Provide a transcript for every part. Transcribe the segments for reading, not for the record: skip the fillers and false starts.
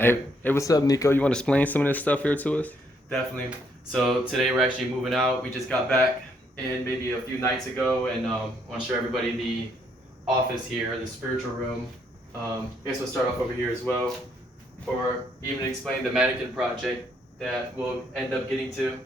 Hey, what's up, Nico? You want to explain some of this stuff here to us? Definitely. So today we're actually moving out. We just got back in maybe a few nights ago, and want to show everybody the office here, the spiritual room. I guess we'll start off over here as well, or even explain the mannequin project that we'll end up getting to.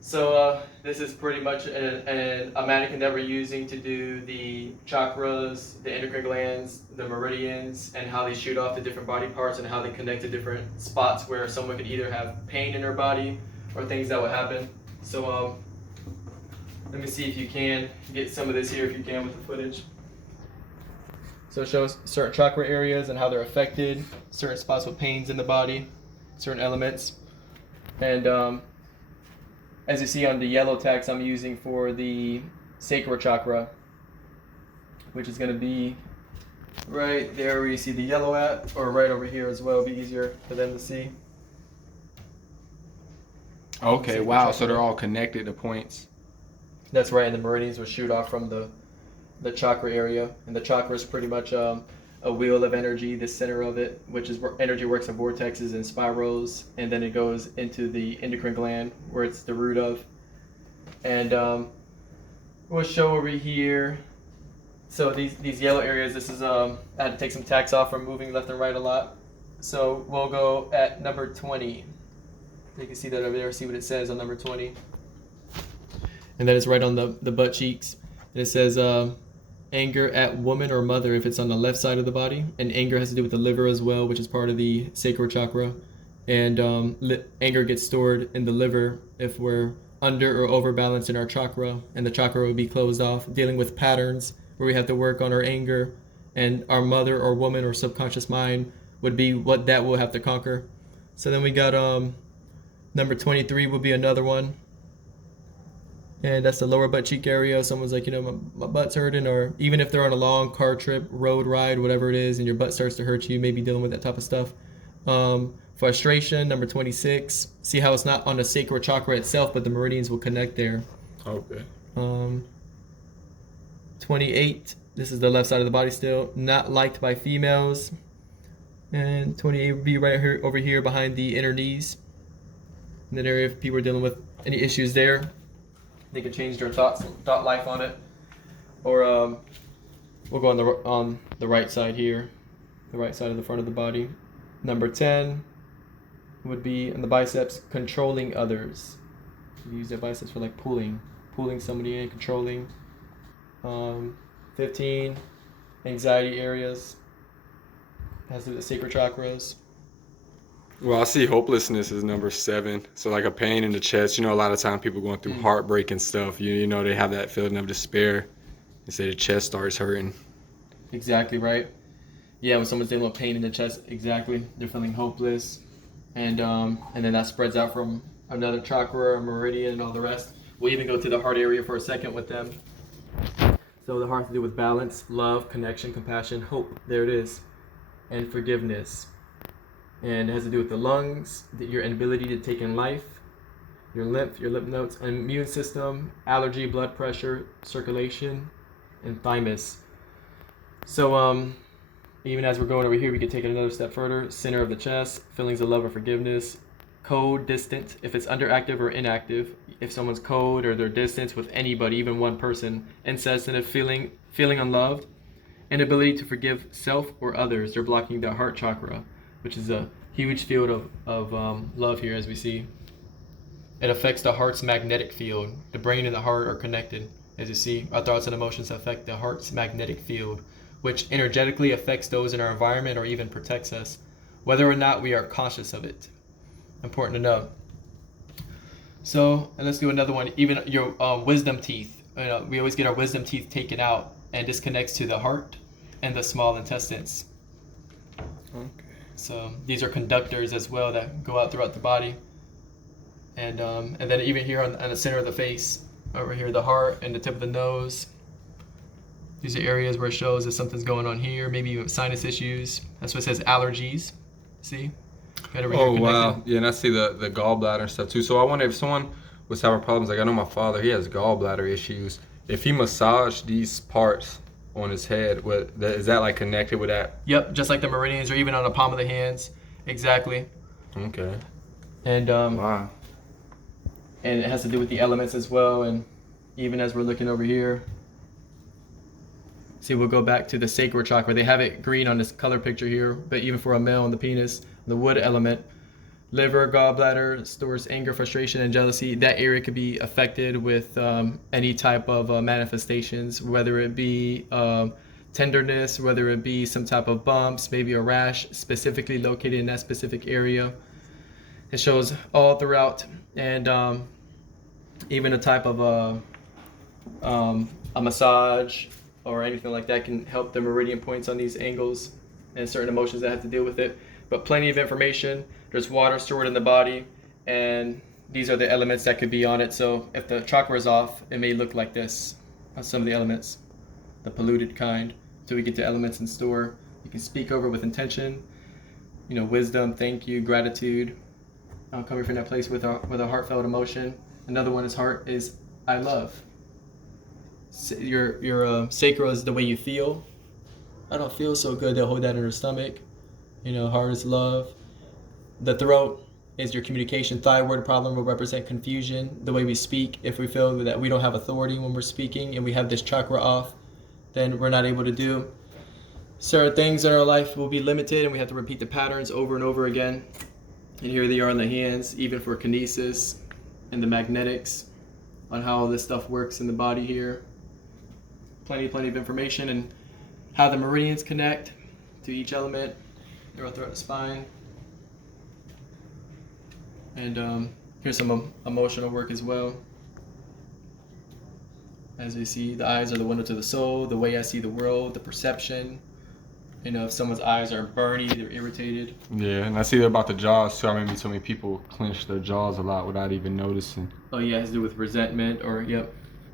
So this is pretty much a mannequin that we're using to do the chakras, the endocrine glands, the meridians, and how they shoot off the different body parts and how they connect to different spots where someone could either have pain in their body or things that would happen. So let me see if you can get some of this here if you can with the footage. So it shows certain chakra areas and how they're affected, certain spots with pains in the body, certain elements. And as you see on the yellow text I'm using for the Sacral Chakra, which is going to be right there where you see the yellow at, or right over here as well. It'll be easier for them to see. Okay, wow, so they're all connected to points. That's right, and the meridians will shoot off from the chakra area, and the chakra is pretty much a wheel of energy, the center of it, which is where energy works in vortexes and spirals, and then it goes into the endocrine gland where it's the root of. And we'll show over here. So these yellow areas, this is I had to take some tacks off from moving left and right a lot. So we'll go at number 20. You can see that over there, see what it says on number 20. And then it's right on the butt cheeks. And it says anger at woman or mother if it's on the left side of the body, and anger has to do with the liver as well, which is part of the sacral chakra. And anger gets stored in the liver if we're under or overbalanced in our chakra, and the chakra will be closed off, dealing with patterns where we have to work on our anger, and our mother or woman or subconscious mind would be what that will have to conquer. So then we got number 23 will be another one. And that's the lower butt cheek area. Someone's like, my butt's hurting, or even if they're on a long car trip, road ride, whatever it is, and your butt starts to hurt, you may be dealing with that type of stuff. Frustration, number 26. See how it's not on the sacral chakra itself, but the meridians will connect there. Okay. 28, this is the left side of the body still, not liked by females. And 28 would be right here, over here behind the inner knees. In that area, if people are dealing with any issues there, they can change their thought life on it. Or we'll go on the right side here, the right side of the front of the body. Number 10 would be in the biceps, controlling others. You use the biceps for like pulling somebody in, controlling. 15, anxiety areas. Has to do with the sacral chakras. Well, I see hopelessness is number 7. So like a pain in the chest. A lot of times people going through heartbreak and stuff, you know, they have that feeling of despair. They say the chest starts hurting. Exactly right. Yeah, when someone's dealing with pain in the chest, exactly. They're feeling hopeless. And then that spreads out from another chakra, meridian, and all the rest. We'll even go to the heart area for a second with them. So the heart has to do with balance, love, connection, compassion, hope. There it is. And forgiveness. And it has to do with the lungs, your inability to take in life, your lymph nodes, immune system, allergy, blood pressure, circulation, and thymus. So even as we're going over here, we could take it another step further. Center of the chest, feelings of love or forgiveness. Code, distant, if it's underactive or inactive. If someone's code or their distance with anybody, even one person. Insensitive, feeling unloved. Inability to forgive self or others. They're blocking the heart chakra, which is a huge field of love here, as we see. It affects the heart's magnetic field. The brain and the heart are connected. As you see, our thoughts and emotions affect the heart's magnetic field, which energetically affects those in our environment or even protects us, whether or not we are conscious of it. Important to know. So, and let's do another one. Even your wisdom teeth. We always get our wisdom teeth taken out, and this connects to the heart and the small intestines. Okay. So these are conductors as well that go out throughout the body. And then even here on the center of the face, over here, the heart and the tip of the nose. These are areas where it shows that something's going on here, maybe even sinus issues. That's what it says, allergies. See? Right over Oh, here wow. Yeah, and I see the gallbladder and stuff too. So I wonder if someone was having problems, like I know my father, he has gallbladder issues. If he massaged these parts on his head, is that like connected with that? Yep, just like the meridians or even on the palm of the hands. Exactly. Okay. And Wow. and it has to do with the elements as well. And even as we're looking over here, see, we'll go back to the sacral chakra. They have it green on this color picture here, but even for a male on the penis, the wood element, liver, gallbladder, stores anger, frustration, and jealousy. That area could be affected with any type of manifestations, whether it be tenderness, whether it be some type of bumps, maybe a rash specifically located in that specific area. It shows all throughout, and even a type of a massage or anything like that can help the meridian points on these angles and certain emotions that have to deal with it. But plenty of information. There's water stored in the body, and these are the elements that could be on it. So if the chakra is off, it may look like this on some of the elements, the polluted kind. So we get to elements in store. You can speak over with intention, wisdom, thank you, gratitude, coming from that place with a heartfelt emotion. Another one is heart is I love. Your sacral is the way you feel. I don't feel so good. They'll hold that in their stomach. Heart is love. The throat is your communication. Thyroid problem will represent confusion. The way we speak, if we feel that we don't have authority when we're speaking and we have this chakra off, then we're not able to do certain things in our life. Will be limited, and we have to repeat the patterns over and over again. And here they are in the hands, even for kinesis and the magnetics on how all this stuff works in the body here. Plenty of information and how the meridians connect to each element. They're all throughout the spine. And here's some emotional work as well. As we see, the eyes are the window to the soul, the way I see the world, the perception. If someone's eyes are burny, they're irritated. Yeah, and I see that about the jaws too. I remember so many people clench their jaws a lot without even noticing. Oh yeah, it has to do with resentment or, right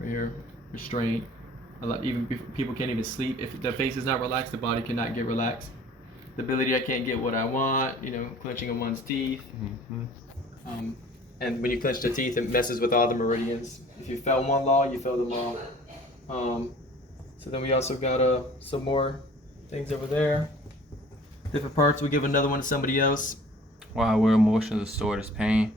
here, restraint. A lot, even people can't even sleep. If the face is not relaxed, the body cannot get relaxed. The ability, I can't get what I want, clenching of one's teeth. Mm-hmm. And when you clench the teeth, it messes with all the meridians. If you fail one law, you fail them all. So then we also got some more things over there. Different parts. We give another one to somebody else. Wow, where emotions are stored is pain.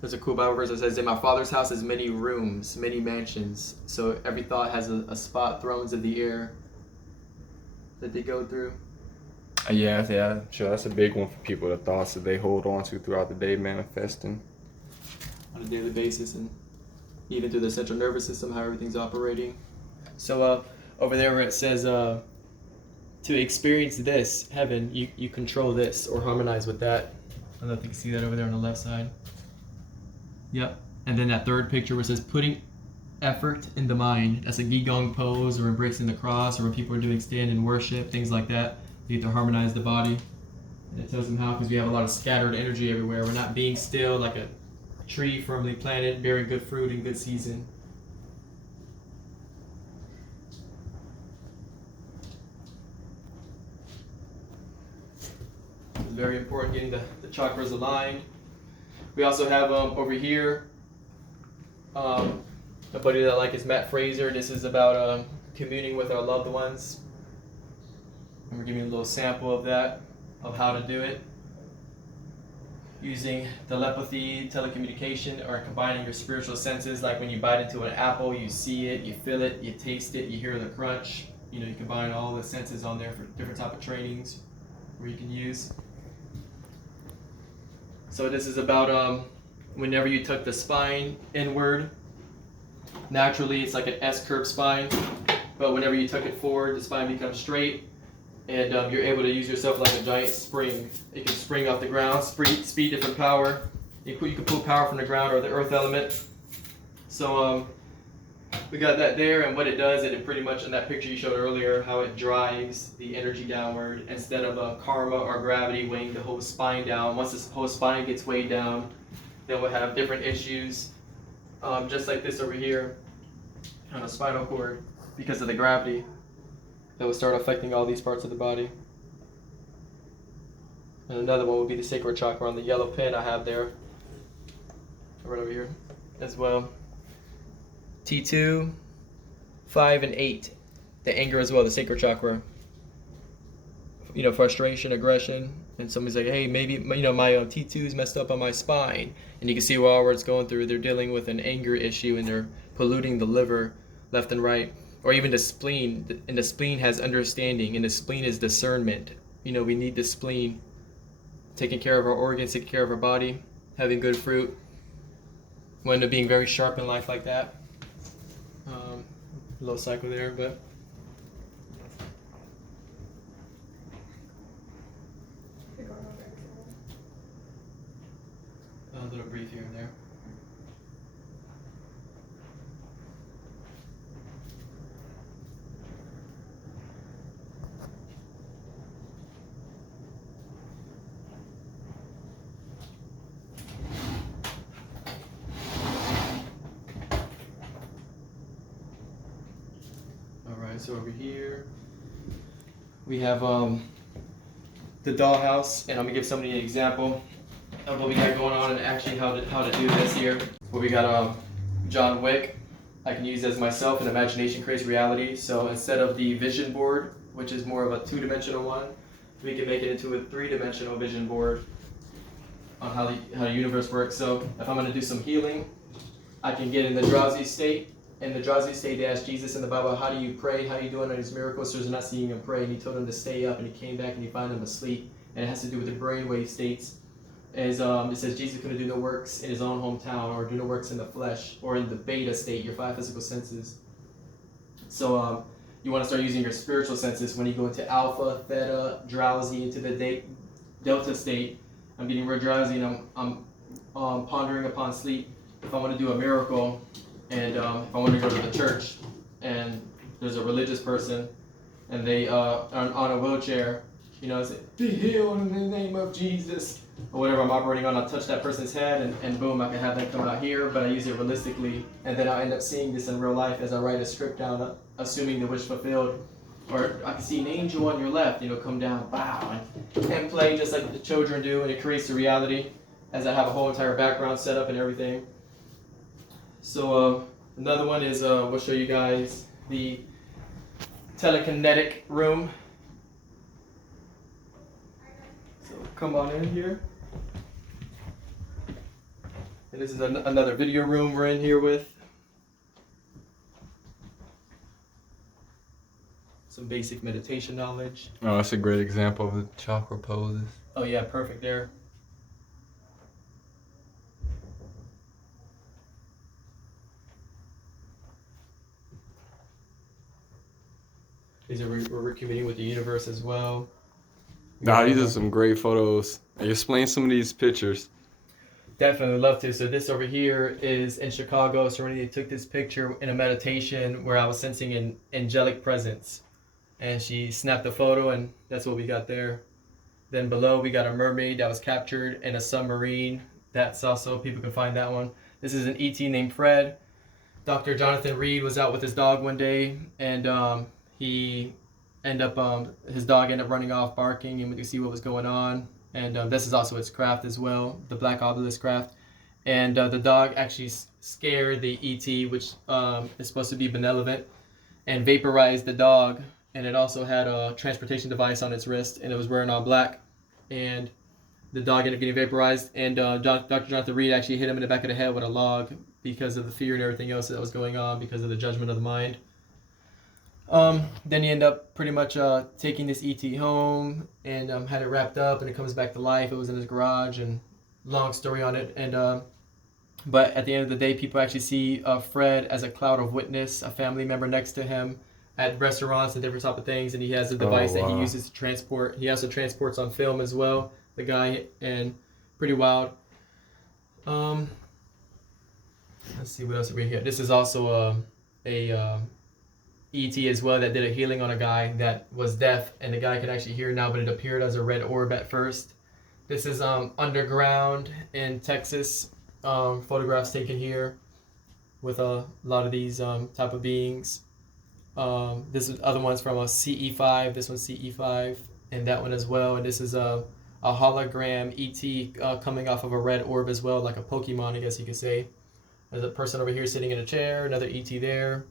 There's a cool Bible verse that says, "In my Father's house is many rooms, many mansions." So every thought has a spot, thrones of the air that they go through. Yeah, sure. That's a big one for people. The thoughts that they hold on to throughout the day, manifesting on a daily basis, and even through the central nervous system, how everything's operating. So over there where it says to experience this heaven, you control this or harmonize with that. I don't know if you can see that over there on the left side. Yep. And then that third picture where it says putting effort in the mind. That's a Gigong pose, or embracing the cross, or when people are doing stand and worship, things like that. You have to harmonize the body. And it tells them how, because we have a lot of scattered energy everywhere. We're not being still like a tree firmly planted, bearing good fruit in good season. It's very important getting the chakras aligned. We also have over here a buddy that I like is Matt Fraser. This is about communing with our loved ones. And we're giving you a little sample of that, of how to do it. Using telepathy, telecommunication, or combining your spiritual senses. Like when you bite into an apple, you see it, you feel it, you taste it, you hear the crunch. You combine all the senses on there for different type of trainings where you can use. So this is about whenever you tuck the spine inward, naturally it's like an S-curved spine, but whenever you tuck it forward, the spine becomes straight, and you're able to use yourself like a giant spring. You can spring off the ground, speed, different power. You can pull power from the ground or the earth element. So we got that there, and what it does, it pretty much in that picture you showed earlier, how it drives the energy downward instead of karma or gravity weighing the whole spine down. Once this whole spine gets weighed down, then we'll have different issues, just like this over here on the spinal cord, because of the gravity that will start affecting all these parts of the body. And another one would be the sacral chakra on the yellow pin I have there, right over here as well. T2, 5, and 8. The anger as well, the sacral chakra. frustration, aggression, and somebody's like, hey, maybe my T2 is messed up on my spine, and you can see where it's going through. They're dealing with an anger issue, and they're polluting the liver left and right, or even the spleen. And the spleen has understanding, and the spleen is discernment. We need the spleen taking care of our organs, taking care of our body, having good fruit. We end up being very sharp in life like that. Little cycle there, but. A little brief here and there. Alright, so over here we have the dollhouse, and I'm gonna give somebody an example of what we got going on and actually how to do this here. What we got John Wick. I can use as myself, and imagination creates reality. So instead of the vision board, which is more of a 2-dimensional one, we can make it into a 3-dimensional vision board on how the universe works. So if I'm going to do some healing, I can get in the drowsy state. In the drowsy state, they asked Jesus in the Bible, how do you pray? How do you do all these miracles? So they're not seeing him pray, and he told them to stay up, and he came back and he found them asleep. And it has to do with the brainwave states. As it says, Jesus couldn't do no works in his own hometown, or do no works in the flesh, or in the beta state, your 5 physical senses. So you want to start using your spiritual senses when you go into alpha, theta, drowsy, into the delta state. I'm getting real drowsy, and I'm pondering upon sleep. If I want to do a miracle, and if I want to go to the church, and there's a religious person, and they are on a wheelchair, say, be healed in the name of Jesus, or whatever I'm operating on, I'll touch that person's head, and boom, I can have that come out here, but I use it realistically, and then I'll end up seeing this in real life as I write a script down, assuming the wish fulfilled. Or I can see an angel on your left, come down, wow, and play just like the children do, and it creates the reality as I have a whole entire background set up and everything. So another one is, we'll show you guys the telekinetic room. So come on in here. And this is another video room we're in here with. Some basic meditation knowledge. Oh, that's a great example of the chakra poses. Oh yeah, perfect there. These are where we're communing with the universe as well. Nah, these are some great photos. Explain some of these pictures. Definitely love to. So this over here is in Chicago. Serenity took this picture in a meditation where I was sensing an angelic presence. And she snapped a photo, and that's what we got there. Then below we got a mermaid that was captured in a submarine. That's also, people can find that one. This is an ET named Fred. Dr. Jonathan Reed was out with his dog one day, and he ended up, his dog ended up running off barking, and we could see what was going on. And this is also its craft as well, the black obelisk craft. And the dog actually scared the ET, which is supposed to be benevolent, and vaporized the dog. And it also had a transportation device on its wrist, and it was wearing all black. And the dog ended up getting vaporized, and Dr. Jonathan Reed actually hit him in the back of the head with a log because of the fear and everything else that was going on because of the judgment of the mind. Then he ended up pretty much taking this ET home and had it wrapped up, and it comes back to life. It was in his garage, and long story on it. And but at the end of the day, people actually see Fred as a cloud of witness, a family member next to him at restaurants and different type of things, and he has a device that he uses to transport. He also transports on film as well, the guy, and pretty wild. Let's see what else we here. This is also a ET as well that did a healing on a guy that was deaf, and the guy could actually hear now, but it appeared as a red orb at first. This is underground in Texas, photographs taken here with a lot of these type of beings. This is other ones from a CE5, this one's CE5, and that one as well. And this is a hologram ET coming off of a red orb as well, like a Pokemon, I guess you could say. There's a person over here sitting in a chair, another ET there,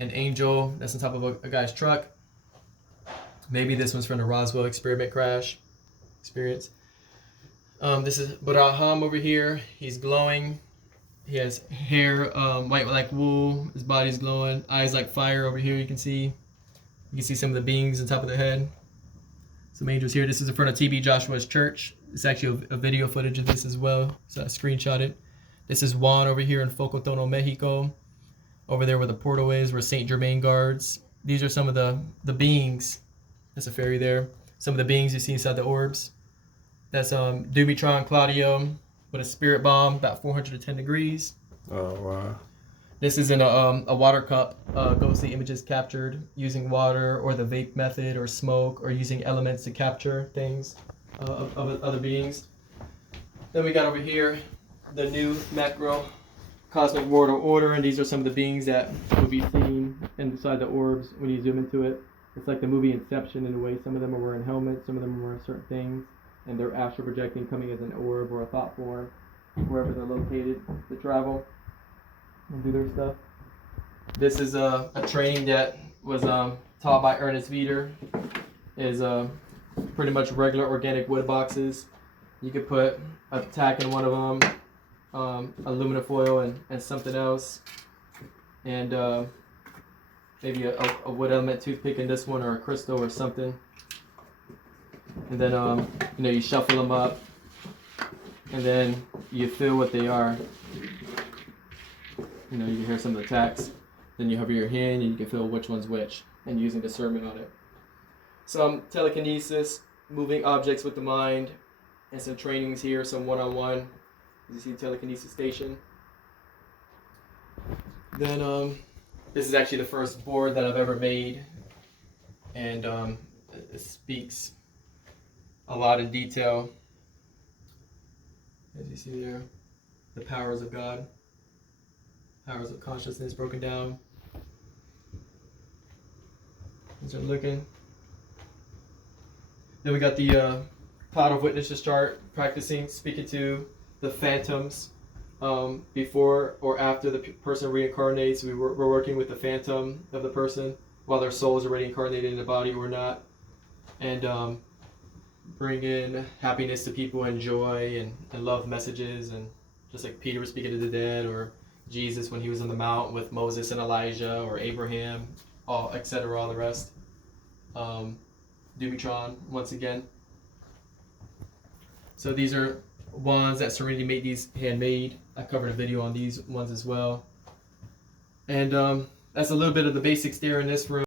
an angel that's on top of a guy's truck. Maybe this one's from the Roswell experiment crash experience. This is Braham over here. He's glowing. He has hair white like wool. His body's glowing. Eyes like fire over here. You can see some of the beings on top of the head. Some angels here. This is in front of TB Joshua's church. It's actually a video footage of this as well. So I screenshot it. This is Juan over here in Focotono, Mexico. Over there where the portal is, where Saint Germain guards. These are some of the beings. That's a fairy there. Some of the beings you see inside the orbs. That's Dumitron Claudio with a spirit bomb, about 410 degrees. Oh, wow. This is in a water cup. Ghostly images captured using water or the vape method or smoke or using elements to capture things of other beings. Then we got over here the new macro cosmic world order, and these are some of the beings that will be seen inside the orbs when you zoom into it. It's like the movie Inception in a way. Some of them are wearing helmets, some of them are wearing certain things, and they're astral projecting, coming as an orb or a thought form, wherever they're located to travel and do their stuff. This is a training that was taught by Ernest Veeder. Is pretty much regular organic wood boxes. You could put a tack in one of them, aluminum foil and something else, and maybe a wood element toothpick in this one, or a crystal or something. And then you shuffle them up, and then you feel what they are. You can hear some of the tacks. Then you hover your hand and you can feel which one's which, and using discernment on it. Some telekinesis, moving objects with the mind, and some trainings here, some one-on-one. As you see, telekinesis station. Then this is actually the first board that I've ever made, and it speaks a lot in detail. As you see there, the powers of God, powers of consciousness broken down. As I'm looking. Then we got the cloud of witnesses chart, practicing speaking to the phantoms before or after the person reincarnates. We're working with the phantom of the person while their soul is already incarnated in the body or not, and bring in happiness to people and joy and love messages, and just like Peter was speaking to the dead, or Jesus when he was on the mount with Moses and Elijah, or Abraham, etc., all the rest. Dumitron once again. So these are wands that Serenity made, these handmade. I covered a video on these ones as well. And that's a little bit of the basics there in this room.